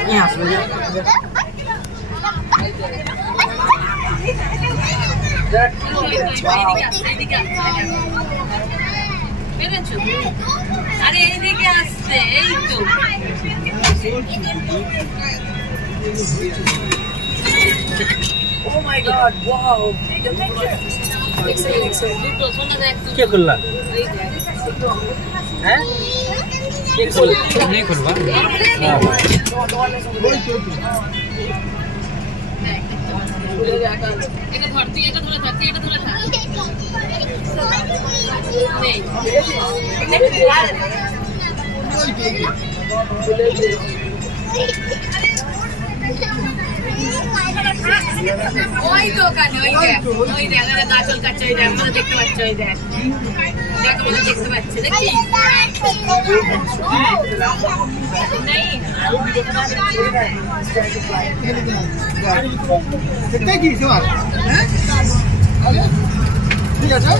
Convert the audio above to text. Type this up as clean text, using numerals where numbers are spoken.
নিয়ে আসবে আরে এইদিকে আসছে এই তো Oh my god, wow. Take a picture. দুটো শোনা যায় একটু কে করলা হ্যাঁ কে করলা नहीं করবা এটা ধর তুই এটা ধরে থাক এটা ধরে থাক ওই দোকানে ওই দেখ গাছল কাছে ওই দেখ আমাদের দেখতে পাচ্ছ ওই দেখ দেখ আমাদের দেখতে পাচ্ছে দেখি এটাই কি তোমার হ্যাঁ ঠিক আছে